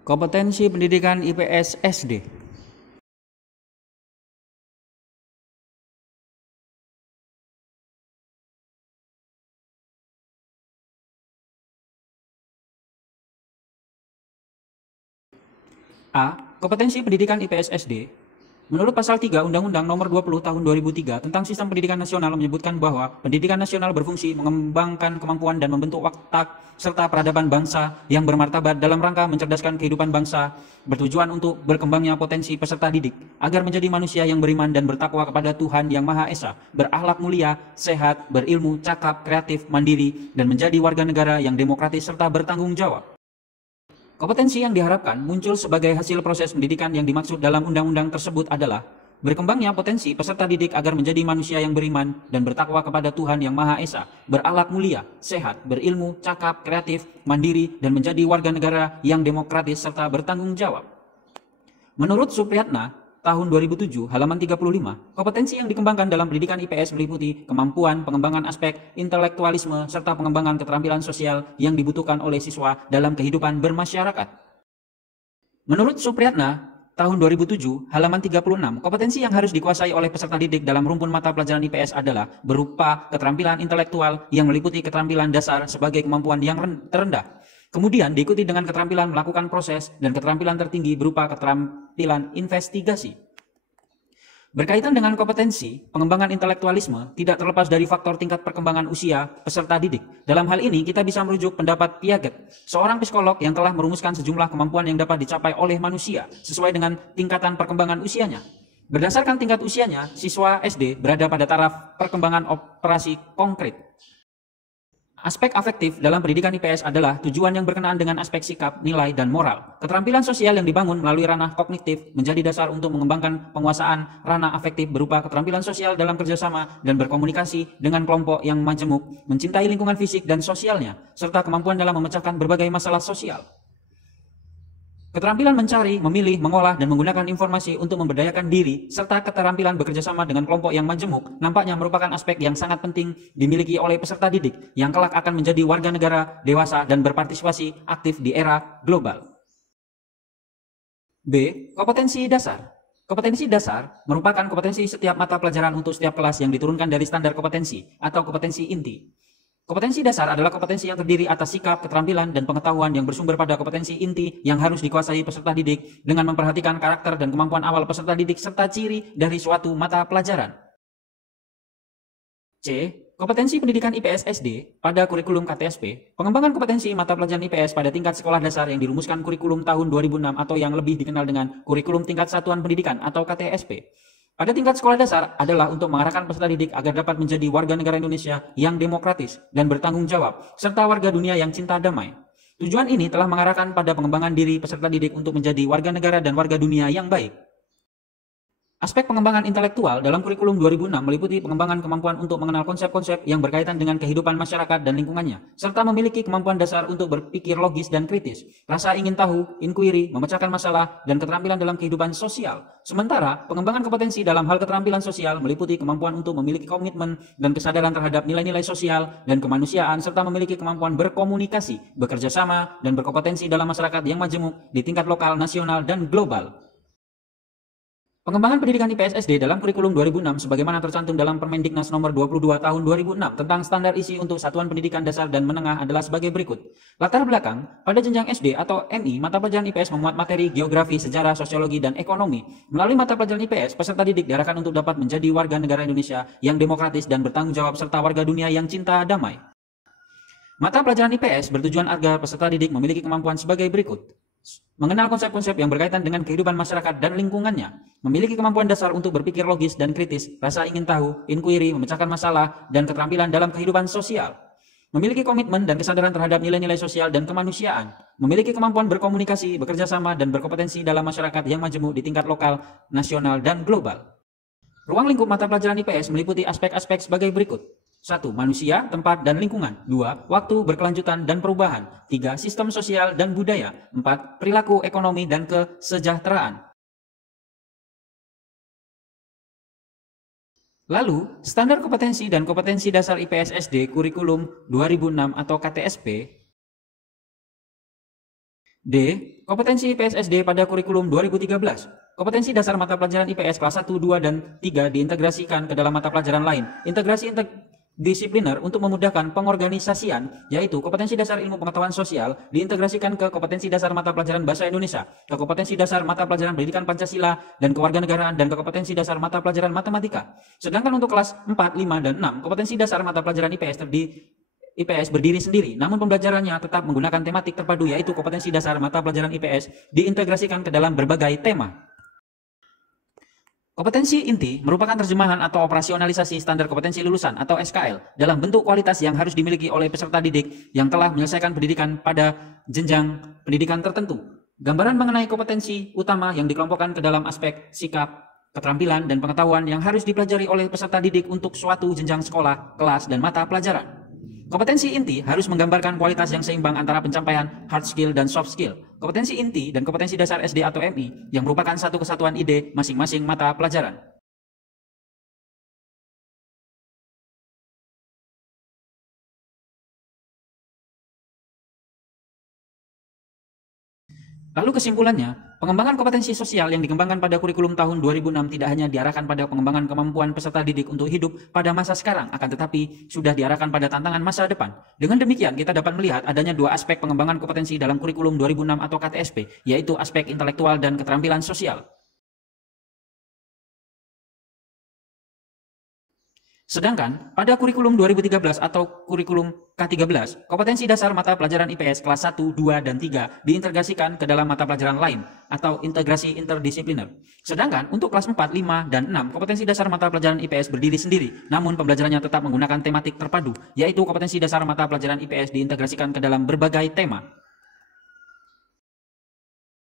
Kompetensi pendidikan IPS SD. A. Kompetensi pendidikan IPS SD. Menurut pasal 3 Undang-Undang Nomor 20 Tahun 2003 tentang Sistem Pendidikan Nasional menyebutkan bahwa pendidikan nasional berfungsi mengembangkan kemampuan dan membentuk watak serta peradaban bangsa yang bermartabat dalam rangka mencerdaskan kehidupan bangsa, bertujuan untuk berkembangnya potensi peserta didik agar menjadi manusia yang beriman dan bertakwa kepada Tuhan Yang Maha Esa, berakhlak mulia, sehat, berilmu, cakap, kreatif, mandiri, dan menjadi warga negara yang demokratis serta bertanggung jawab. Kompetensi yang diharapkan muncul sebagai hasil proses pendidikan yang dimaksud dalam undang-undang tersebut adalah berkembangnya potensi peserta didik agar menjadi manusia yang beriman dan bertakwa kepada Tuhan Yang Maha Esa, berakhlak mulia, sehat, berilmu, cakap, kreatif, mandiri, dan menjadi warga negara yang demokratis serta bertanggung jawab. Menurut Supriyatna, tahun 2007, halaman 35, kompetensi yang dikembangkan dalam pendidikan IPS meliputi kemampuan, pengembangan aspek intelektualisme, serta pengembangan keterampilan sosial yang dibutuhkan oleh siswa dalam kehidupan bermasyarakat. Menurut Supriyatna, tahun 2007, halaman 36, kompetensi yang harus dikuasai oleh peserta didik dalam rumpun mata pelajaran IPS adalah berupa keterampilan intelektual yang meliputi keterampilan dasar sebagai kemampuan yang terendah. Kemudian diikuti dengan keterampilan melakukan proses dan keterampilan tertinggi berupa keterampilan investigasi. Berkaitan dengan kompetensi, pengembangan intelektualisme tidak terlepas dari faktor tingkat perkembangan usia peserta didik. Dalam hal ini, kita bisa merujuk pendapat Piaget, seorang psikolog yang telah merumuskan sejumlah kemampuan yang dapat dicapai oleh manusia sesuai dengan tingkatan perkembangan usianya. Berdasarkan tingkat usianya, siswa SD berada pada taraf perkembangan operasi konkret. Aspek afektif dalam pendidikan IPS adalah tujuan yang berkenaan dengan aspek sikap, nilai, dan moral. Keterampilan sosial yang dibangun melalui ranah kognitif menjadi dasar untuk mengembangkan penguasaan ranah afektif berupa keterampilan sosial dalam kerjasama dan berkomunikasi dengan kelompok yang majemuk, mencintai lingkungan fisik dan sosialnya, serta kemampuan dalam memecahkan berbagai masalah sosial. Keterampilan mencari, memilih, mengolah, dan menggunakan informasi untuk memberdayakan diri, serta keterampilan bekerjasama dengan kelompok yang majemuk, nampaknya merupakan aspek yang sangat penting dimiliki oleh peserta didik yang kelak akan menjadi warga negara dewasa dan berpartisipasi aktif di era global. B. Kompetensi dasar. Kompetensi dasar merupakan kompetensi setiap mata pelajaran untuk setiap kelas yang diturunkan dari standar kompetensi atau kompetensi inti. Kompetensi dasar adalah kompetensi yang terdiri atas sikap, keterampilan, dan pengetahuan yang bersumber pada kompetensi inti yang harus dikuasai peserta didik dengan memperhatikan karakter dan kemampuan awal peserta didik serta ciri dari suatu mata pelajaran. C. Kompetensi pendidikan IPS SD pada kurikulum KTSP. Pengembangan kompetensi mata pelajaran IPS pada tingkat sekolah dasar yang dirumuskan kurikulum tahun 2006 atau yang lebih dikenal dengan kurikulum tingkat satuan pendidikan atau KTSP. Pada tingkat sekolah dasar adalah untuk mengarahkan peserta didik agar dapat menjadi warga negara Indonesia yang demokratis dan bertanggung jawab, serta warga dunia yang cinta damai. Tujuan ini telah mengarahkan pada pengembangan diri peserta didik untuk menjadi warga negara dan warga dunia yang baik. Aspek pengembangan intelektual dalam kurikulum 2006 meliputi pengembangan kemampuan untuk mengenal konsep-konsep yang berkaitan dengan kehidupan masyarakat dan lingkungannya, serta memiliki kemampuan dasar untuk berpikir logis dan kritis, rasa ingin tahu, inquiry, memecahkan masalah, dan keterampilan dalam kehidupan sosial. Sementara, pengembangan kompetensi dalam hal keterampilan sosial meliputi kemampuan untuk memiliki komitmen dan kesadaran terhadap nilai-nilai sosial dan kemanusiaan, serta memiliki kemampuan berkomunikasi, bekerja sama, dan berkompetensi dalam masyarakat yang majemuk di tingkat lokal, nasional, dan global. Pengembangan pendidikan IPS SD dalam kurikulum 2006 sebagaimana tercantum dalam Permendiknas nomor 22 tahun 2006 tentang standar isi untuk satuan pendidikan dasar dan menengah adalah sebagai berikut. Latar belakang, pada jenjang SD atau MI, mata pelajaran IPS memuat materi geografi, sejarah, sosiologi, dan ekonomi. Melalui mata pelajaran IPS, peserta didik diarahkan untuk dapat menjadi warga negara Indonesia yang demokratis dan bertanggung jawab serta warga dunia yang cinta damai. Mata pelajaran IPS bertujuan agar peserta didik memiliki kemampuan sebagai berikut. Mengenal konsep-konsep yang berkaitan dengan kehidupan masyarakat dan lingkungannya, memiliki kemampuan dasar untuk berpikir logis dan kritis, rasa ingin tahu, inquiry, memecahkan masalah, dan keterampilan dalam kehidupan sosial. Memiliki komitmen dan kesadaran terhadap nilai-nilai sosial dan kemanusiaan, memiliki kemampuan berkomunikasi, bekerja sama, dan berkompetensi dalam masyarakat yang majemuk di tingkat lokal, nasional, dan global. Ruang lingkup mata pelajaran IPS meliputi aspek-aspek sebagai berikut. 1. Manusia, tempat, dan lingkungan. 2. Waktu, berkelanjutan, dan perubahan. 3. Sistem sosial dan budaya. 4. Perilaku, ekonomi, dan kesejahteraan. Lalu, standar kompetensi dan kompetensi dasar IPS SD kurikulum 2006 atau KTSP D. Kompetensi IPS SD pada kurikulum 2013. Kompetensi dasar mata pelajaran IPS kelas 1, 2, dan 3 diintegrasikan ke dalam mata pelajaran lain. Integrasi interdisipliner untuk memudahkan pengorganisasian, yaitu kompetensi dasar ilmu pengetahuan sosial diintegrasikan ke kompetensi dasar mata pelajaran bahasa Indonesia, ke kompetensi dasar mata pelajaran pendidikan Pancasila dan kewarganegaraan, dan ke kompetensi dasar mata pelajaran matematika. Sedangkan untuk kelas 4, 5, dan 6, kompetensi dasar mata pelajaran IPS berdiri sendiri, namun pembelajarannya tetap menggunakan tematik terpadu, yaitu kompetensi dasar mata pelajaran IPS diintegrasikan ke dalam berbagai tema. Kompetensi inti merupakan terjemahan atau operasionalisasi standar kompetensi lulusan atau SKL dalam bentuk kualitas yang harus dimiliki oleh peserta didik yang telah menyelesaikan pendidikan pada jenjang pendidikan tertentu. Gambaran mengenai kompetensi utama yang dikelompokkan ke dalam aspek sikap, keterampilan, dan pengetahuan yang harus dipelajari oleh peserta didik untuk suatu jenjang sekolah, kelas, dan mata pelajaran. Kompetensi inti harus menggambarkan kualitas yang seimbang antara pencapaian hard skill dan soft skill. Kompetensi inti dan kompetensi dasar SD atau MI yang merupakan satu kesatuan ide masing-masing mata pelajaran. Lalu kesimpulannya, pengembangan kompetensi sosial yang dikembangkan pada kurikulum tahun 2006 tidak hanya diarahkan pada pengembangan kemampuan peserta didik untuk hidup pada masa sekarang, akan tetapi sudah diarahkan pada tantangan masa depan. Dengan demikian, kita dapat melihat adanya dua aspek pengembangan kompetensi dalam kurikulum 2006 atau KTSP, yaitu aspek intelektual dan keterampilan sosial. Sedangkan pada kurikulum 2013 atau kurikulum K13, kompetensi dasar mata pelajaran IPS kelas 1, 2, dan 3 diintegrasikan ke dalam mata pelajaran lain atau integrasi interdisipliner. Sedangkan untuk kelas 4, 5, dan 6, kompetensi dasar mata pelajaran IPS berdiri sendiri, namun pembelajarannya tetap menggunakan tematik terpadu, yaitu kompetensi dasar mata pelajaran IPS diintegrasikan ke dalam berbagai tema.